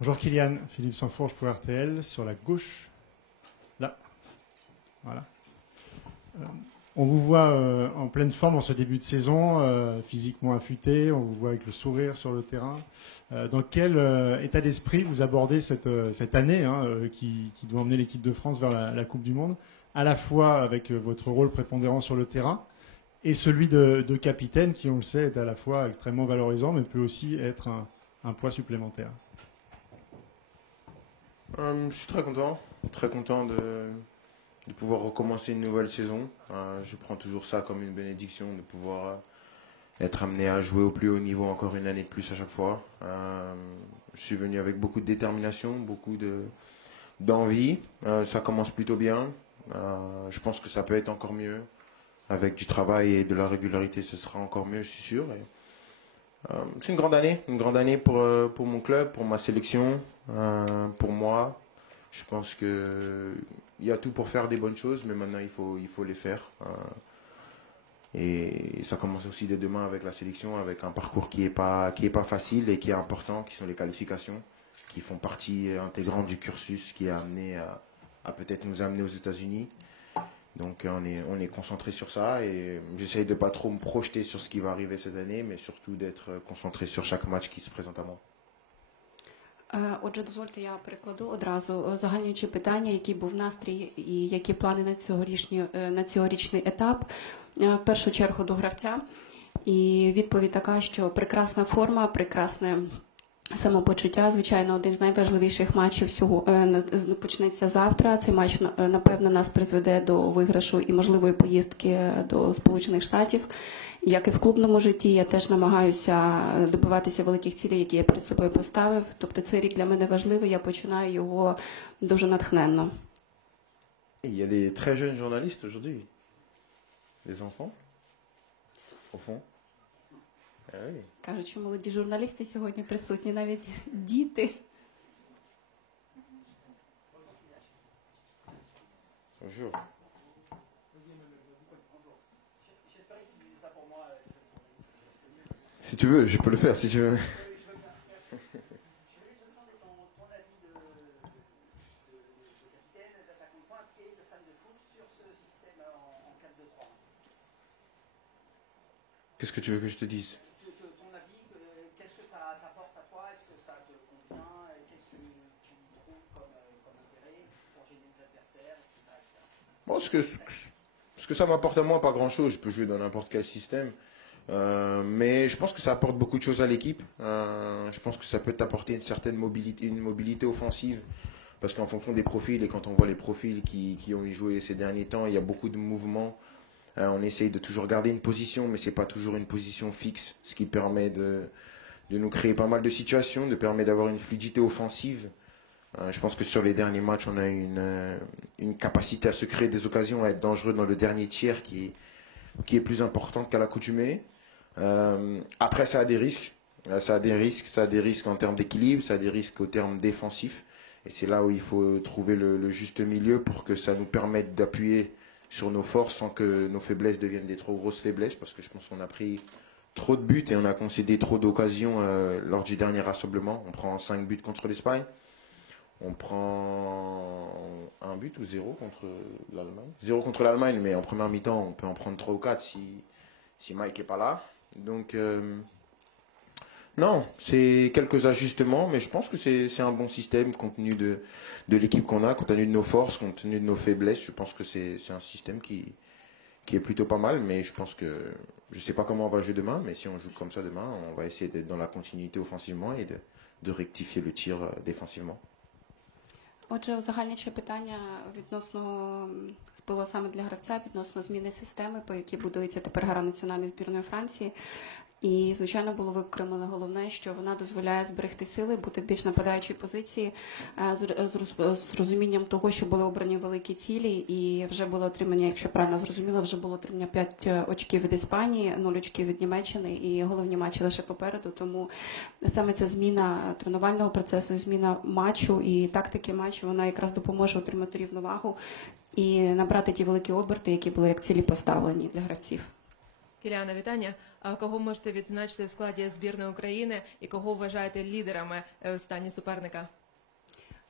Bonjour Kylian, Philippe Sansfourche pour RTL, sur la gauche, là, voilà. On vous voit en pleine forme en ce début de saison, physiquement affûté, on vous voit avec le sourire sur le terrain. Dans quel état d'esprit vous abordez cette année qui doit emmener l'équipe de France vers la Coupe du Monde, à la fois avec votre rôle prépondérant sur le terrain et celui de capitaine qui, on le sait, est à la fois extrêmement valorisant mais peut aussi être un poids supplémentaire? Je suis très content de pouvoir recommencer une nouvelle saison. Je prends toujours ça comme une bénédiction de pouvoir être amené à jouer au plus haut niveau encore une année de plus à chaque fois. Je suis venu avec beaucoup de détermination, d'envie. Ça commence plutôt bien. Je pense que ça peut être encore mieux. Avec du travail et de la régularité, ce sera encore mieux, je suis sûr. C'est une grande année pour mon club, pour ma sélection, pour moi. Je pense qu'il y a tout pour faire des bonnes choses, mais maintenant il faut les faire. Et ça commence aussi dès demain avec la sélection, avec un parcours qui est pas facile et qui est important, qui sont les qualifications, qui font partie intégrante du cursus qui a amené à peut-être nous amener aux États-Unis. Donc on est concentré sur ça et j'essaye de pas trop me projeter sur ce qui va arriver cette année, mais surtout d'être concentré sur chaque match qui se présente à moi. Отже, дозвольте, я перекладу одразу, узагальнюючи питання, який був настрій і які плани на цьогорічний етап. В першу чергу до гравця. І відповідь така, що прекрасна форма, прекрасне самопочуття. Звичайно, один з найважливіших матчів почнеться завтра. Цей матч, напевно, нас призведе до виграшу і можливої поїздки до Сполучених Штатів. Як і в клубному житті, я теж намагаюся добиватися великих цілей, які я перед собою поставив. Тобто цей рік для мене важливий, я починаю його дуже натхненно. Il y a des très jeunes journalistes aujourd'hui. Des enfants au fond. Ah oui. Кажуть, що молоді журналісти сьогодні присутні, навіть діти. Bonjour. Si tu veux, je peux le faire si tu veux. Qu'est-ce que tu veux que je te dise? Ton avis, qu'est-ce que ça t'apporte à toi? Est-ce que ça te convient? Qu'est-ce que tu trouves comme intérêt pour gêner les adversaires, etc. Bon, ce que ça m'apporte à moi, pas grand-chose. Je peux jouer dans n'importe quel système. Mais je pense que ça apporte beaucoup de choses à l'équipe. Je pense que ça peut t'apporter une certaine mobilité, une mobilité offensive. Parce qu'en fonction des profils, et quand on voit les profils qui ont y joué ces derniers temps, il y a beaucoup de mouvements. On essaye de toujours garder une position, mais ce n'est pas toujours une position fixe, ce qui permet de nous créer pas mal de situations, de permettre d'avoir une fluidité offensive. Je pense que sur les derniers matchs, on a une capacité à se créer des occasions, à être dangereux dans le dernier tiers qui est plus importante qu'à l'accoutumée. Après, ça a des risques. Ça a des risques en termes d'équilibre, ça a des risques au terme défensif. Et c'est là où il faut trouver le juste milieu pour que ça nous permette d'appuyer sur nos forces sans que nos faiblesses deviennent des trop grosses faiblesses, parce que je pense qu'on a pris trop de buts et on a concédé trop d'occasions lors du dernier rassemblement. On prend 5 buts contre l'Espagne, on prend 1 but ou 0 contre l'Allemagne. 0 contre l'Allemagne, mais en première mi-temps, on peut en prendre 3 ou 4 si Mike n'est pas là. Donc, non, c'est quelques ajustements, mais je pense que c'est un bon système compte tenu de l'équipe qu'on a, compte tenu de nos forces, compte tenu de nos faiblesses. Je pense que c'est un système qui est plutôt pas mal, mais je pense que je ne sais pas comment on va jouer demain, mais si on joue comme ça demain, on va essayer d'être dans la continuité offensivement et de rectifier le tir défensivement. Отже, узагальнююче питання відносно було саме для гравця, відносно зміни системи, по якій будується тепер гра національної збірної Франції. І, звичайно, було викремлено головне, що вона дозволяє зберегти сили, бути в більш нападаючій позиції, з розумінням того, що були обрані великі цілі, і вже було отримання, якщо правильно зрозуміло, вже було отримання 5 очків від Іспанії, 0 очків від Німеччини, і головні матчі лише попереду. Тому саме ця зміна тренувального процесу, зміна матчу і тактики матчу, вона якраз допоможе отримати рівновагу і набрати ті великі оберти, які були як цілі поставлені для гравців. Кіляна, вітання. А кого можете відзначити в складі збірної України і кого вважаєте лідерами в стані суперника?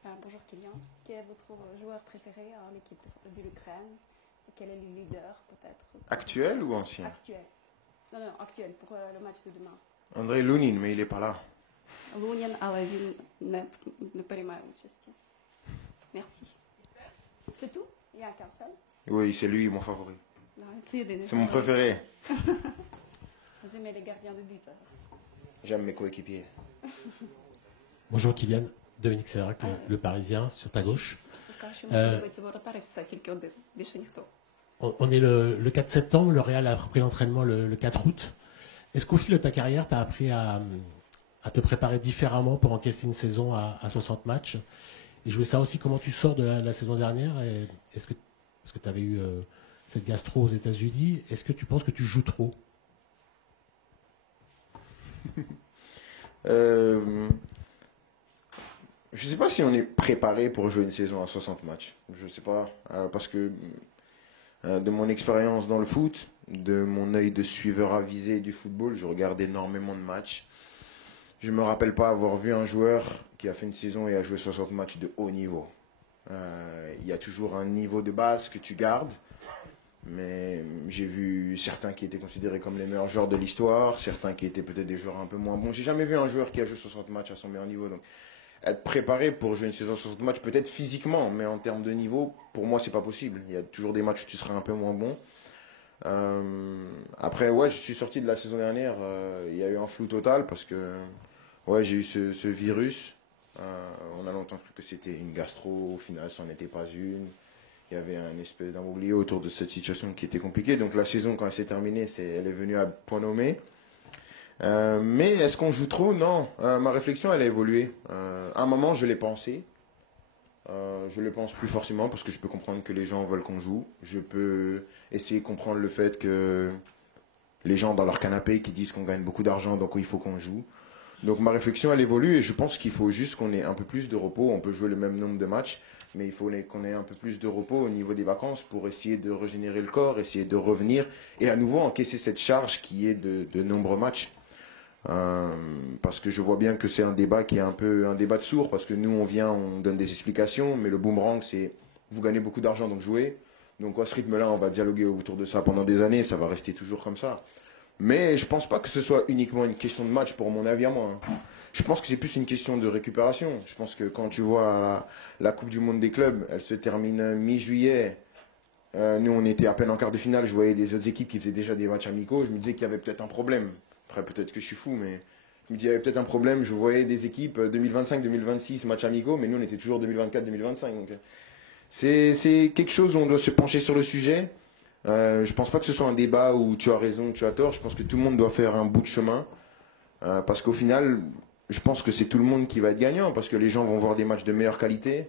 Bonjour Kylian. Quel est votre joueur préféré en équipe de l'Ukraine? Quel est le leader peut-être? Actuel ou ancien? Actuel. Non, non, actuel pour le match de demain. André Lounine, mais il est pas là. Лунін, але він не приймає участі. Merci. C'est tout? Il y a qu'un seul? Oui, c'est lui mon favori. Це єдиний. C'est mon préféré. Vous aimez les gardiens de but? J'aime mes coéquipiers. Bonjour Kylian, Dominique Séverac, le Parisien, sur ta gauche. Сказав, що мені подобається воротар і все, тільки один, більше ніхто. On est le 4 septembre, le Real a repris l'entraînement le 4 août. Est-ce qu'au fil de ta carrière, tu as appris à te préparer différemment pour encaisser une saison à 60 matchs? Et je voulais savoir aussi comment tu sors de la saison dernière. Est-ce que, parce que tu avais eu cette gastro aux États-Unis, est-ce que tu penses que tu joues trop? Je ne sais pas si on est préparé pour jouer une saison à 60 matchs. Je ne sais pas. Parce que de mon expérience dans le foot, de mon œil de suiveur avisé du football, je regarde énormément de matchs. Je ne me rappelle pas avoir vu un joueur qui a fait une saison et a joué 60 matchs de haut niveau. Il y a toujours un niveau de base que tu gardes. Mais j'ai vu certains qui étaient considérés comme les meilleurs joueurs de l'histoire, certains qui étaient peut-être des joueurs un peu moins bons. J'ai jamais vu un joueur qui a joué 60 matchs à son meilleur niveau. Donc, être préparé pour jouer une saison 60 matchs, peut-être physiquement, mais en termes de niveau, pour moi, c'est pas possible. Il y a toujours des matchs où tu seras un peu moins bon. Après, ouais, je suis sorti de la saison dernière. Il y a eu un flou total parce que ouais, j'ai eu ce virus. On a longtemps cru que c'était une gastro. Au final, ça n'en était pas une. Il y avait un espèce d'imbroglio autour de cette situation qui était compliquée. Donc la saison, quand elle s'est terminée, elle est venue à point nommé. Mais est-ce qu'on joue trop? Non. Ma réflexion, elle a évolué. À un moment, je l'ai pensé. Je le pense plus forcément parce que je peux comprendre que les gens veulent qu'on joue. Je peux essayer de comprendre le fait que les gens dans leur canapé qui disent qu'on gagne beaucoup d'argent, donc il faut qu'on joue. Donc ma réflexion, elle évolue et je pense qu'il faut juste qu'on ait un peu plus de repos. On peut jouer le même nombre de matchs, mais il faut qu'on ait un peu plus de repos au niveau des vacances pour essayer de régénérer le corps, essayer de revenir et à nouveau encaisser cette charge qui est de nombreux matchs. Parce que je vois bien que c'est un débat qui est un peu un débat de sourds, parce que nous on vient, on donne des explications, mais le boomerang c'est vous gagnez beaucoup d'argent donc jouez. Donc à ce rythme-là, on va dialoguer autour de ça pendant des années, ça va rester toujours comme ça. Mais je pense pas que ce soit uniquement une question de match pour mon avis à moi. Je pense que c'est plus une question de récupération. Je pense que quand tu vois la Coupe du Monde des clubs, elle se termine mi-juillet. Nous on était à peine en quart de finale, je voyais des autres équipes qui faisaient déjà des matchs amicaux, je me disais qu'il y avait peut-être un problème. Après, peut-être que je suis fou, mais je me dis, il y avait peut-être un problème. Je voyais des équipes 2025-2026, matchs amicaux, mais nous, on était toujours 2024-2025. Donc, c'est quelque chose où on doit se pencher sur le sujet. Je pense pas que ce soit un débat où tu as raison, tu as tort. Je pense que tout le monde doit faire un bout de chemin. Parce qu'au final, je pense que c'est tout le monde qui va être gagnant. Parce que les gens vont voir des matchs de meilleure qualité.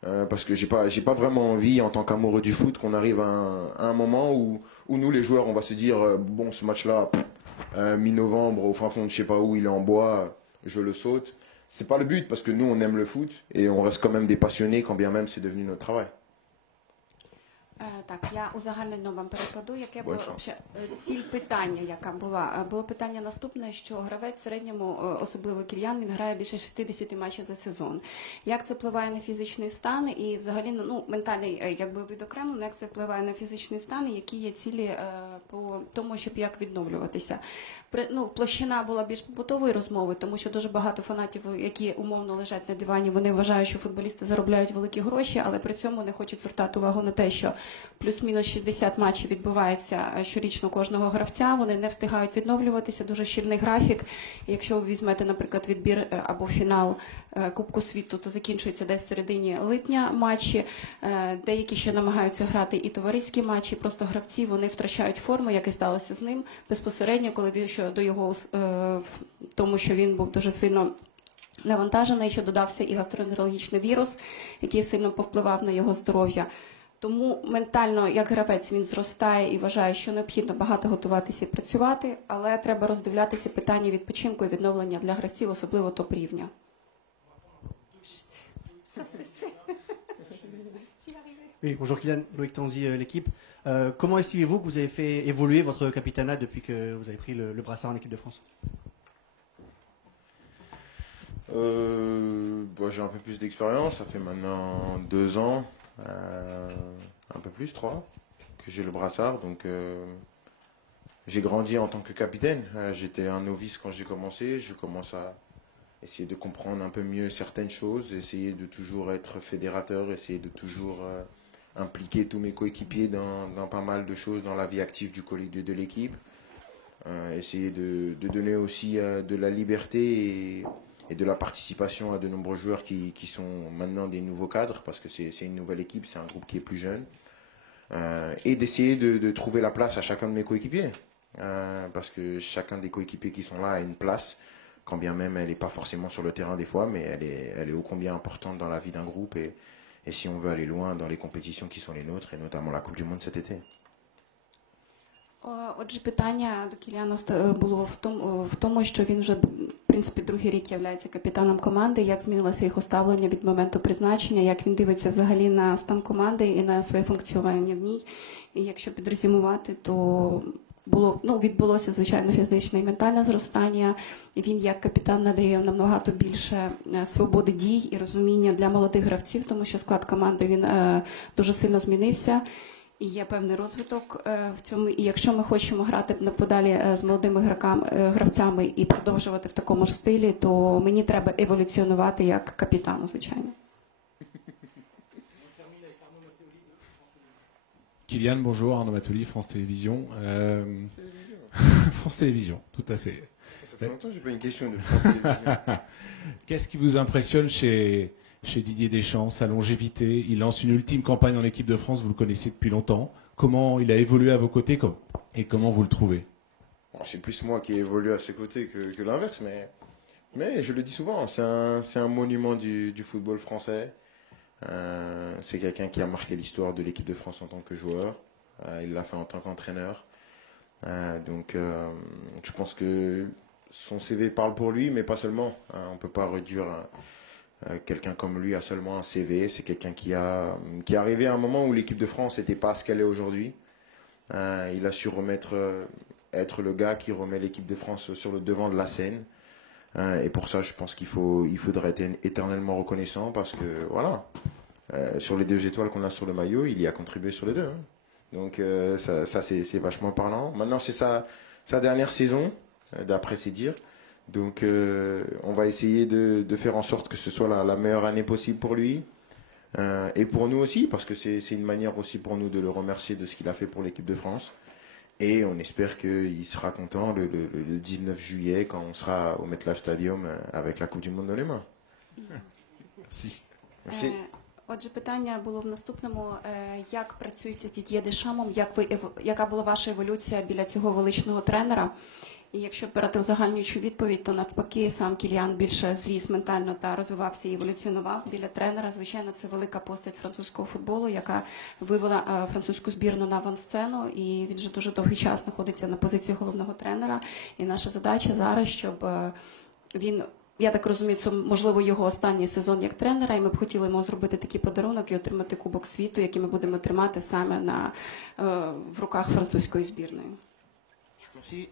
Parce que j'ai pas vraiment envie, en tant qu'amoureux du foot, qu'on arrive à un moment où nous, les joueurs, on va se dire, bon, ce match-là... mi-novembre au fin fond de je sais pas où, il est en bois, je le saute. C'est pas le but parce que nous on aime le foot et on reste quand même des passionnés quand bien même c'est devenu notre travail. Так, я узагальнено вам перекладу, яке Будь було ціль питання, яка була. Було питання наступне, що гравець в середньому, особливо Кільян, він грає більше 60 матчів за сезон. Як це впливає на фізичний стан і взагалі, ну, ментальний, якби відокремлено, як це впливає на фізичний стан і які є цілі по тому, щоб як відновлюватися. Площина була більш побутової розмови, тому що дуже багато фанатів, які умовно лежать на дивані, вони вважають, що футболісти заробляють великі гроші, але при цьому не хочуть звертати увагу на те, що плюс-мінус 60 матчів відбувається щорічно кожного гравця, вони не встигають відновлюватися, дуже щільний графік. І якщо ви візьмете, наприклад, відбір або фінал Кубку світу, то закінчується десь в середині липня матчі, деякі ще намагаються грати і товариські матчі, просто гравці, вони втрачають форму, як і сталося з ним, безпосередньо, коли до його, тому що він був дуже сильно навантажений, що додався і гастроентерологічний вірус, який сильно повпливав на його здоров'я. Тому ментально, як гравець, він зростає і вважає, що необхідно багато готуватися і працювати, але треба роздивлятися питання відпочинку і відновлення для гравців, особливо топ-рівня. Oui, bonjour Kylian, Loïc Tanzi, l'équipe. Comment estimez-vous que vous avez fait évoluer votre capitanat depuis que vous avez pris le brassard en équipe de France? J'ai un peu plus d'expérience, ça fait maintenant 2 ans, un peu plus, 3, que j'ai le brassard. Donc j'ai grandi en tant que capitaine. J'étais un novice quand j'ai commencé. Je commence à essayer de comprendre un peu mieux certaines choses, essayer de toujours être fédérateur, essayer de toujours impliquer tous mes coéquipiers dans pas mal de choses dans la vie active de l'équipe. Essayer de donner aussi de la liberté et de la participation à de nombreux joueurs qui sont maintenant des nouveaux cadres, parce que c'est une nouvelle équipe, c'est un groupe qui est plus jeune. Et d'essayer de trouver la place à chacun de mes coéquipiers. Parce que chacun des coéquipiers qui sont là a une place, quand bien même elle n'est pas forcément sur le terrain des fois, mais elle est ô combien importante dans la vie d'un groupe et si on veut aller loin dans les compétitions qui sont les nôtres, et notamment la Coupe du Monde cet été. Отже, питання до Кіліана було в тому, що він вже, в принципі, другий рік є капітаном команди, як змінилося його ставлення від моменту призначення, як він дивиться взагалі на стан команди і на своє функціонування в ній. І якщо підрезюмувати, то відбулося, звичайно, фізичне і ментальне зростання. І він, як капітан, надає набагато більше свободи дій і розуміння для молодих гравців, тому що склад команди він дуже сильно змінився. І є певний розвиток в цьому. І якщо ми хочемо грати подалі з молодими гравцями і продовжувати в такому ж стилі, то мені треба еволюціонувати як капітану, звичайно. Kylian, bonjour, Arnaud Matoli, France Télévisions. France Télévisions, tout à fait. Ça fait longtemps que j'ai pas une question de France Télévisions. Qu'est-ce qui vous impressionne chez Didier Deschamps, sa longévité? Il lance une ultime campagne en équipe de France, vous le connaissez depuis longtemps. Comment il a évolué à vos côtés et comment vous le trouvez? C'est plus moi qui ai évolué à ses côtés que l'inverse, mais je le dis souvent, c'est un monument du football français. C'est quelqu'un qui a marqué l'histoire de l'équipe de France en tant que joueur. Il l'a fait en tant qu'entraîneur. Donc je pense que son CV parle pour lui, mais pas seulement. On ne peut pas réduire quelqu'un comme lui a seulement un CV. C'est quelqu'un qui est arrivé à un moment où l'équipe de France n'était pas ce qu'elle est aujourd'hui. Il a su être le gars qui remet l'équipe de France sur le devant de la scène. Et pour ça, je pense qu'il faudrait être éternellement reconnaissant, parce que voilà, sur les 2 étoiles qu'on a sur le maillot, il y a contribué sur les 2. Donc ça c'est vachement parlant. Maintenant, c'est sa dernière saison, d'après ses dires. Donc on va essayer de faire en sorte que ce soit la meilleure année possible pour lui. Et pour nous aussi, parce que c'est une manière aussi pour nous de le remercier de ce qu'il a fait pour l'équipe de France. Et on espère qu'il sera content le 19 juillet quand on sera au MetLife Stadium avec la Coupe du Monde dans les mains. Merci. Merci. Отже, питання було в наступному. Як працюється з Дід'є Дешамом? Яка була ваша еволюція біля цього величного тренера? І якщо брати узагальнюючу відповідь, то навпаки сам Кіліан більше зріс ментально та розвивався і еволюціонував біля тренера. Звичайно, це велика постать французького футболу, яка вивела французьку збірну на авансцену, і він вже дуже довгий час знаходиться на позиції головного тренера. І наша задача зараз, щоб він, я так розумію, це можливо його останній сезон як тренера, і ми б хотіли йому зробити такий подарунок і отримати Кубок світу, який ми будемо тримати саме в руках французької збірної. Merci.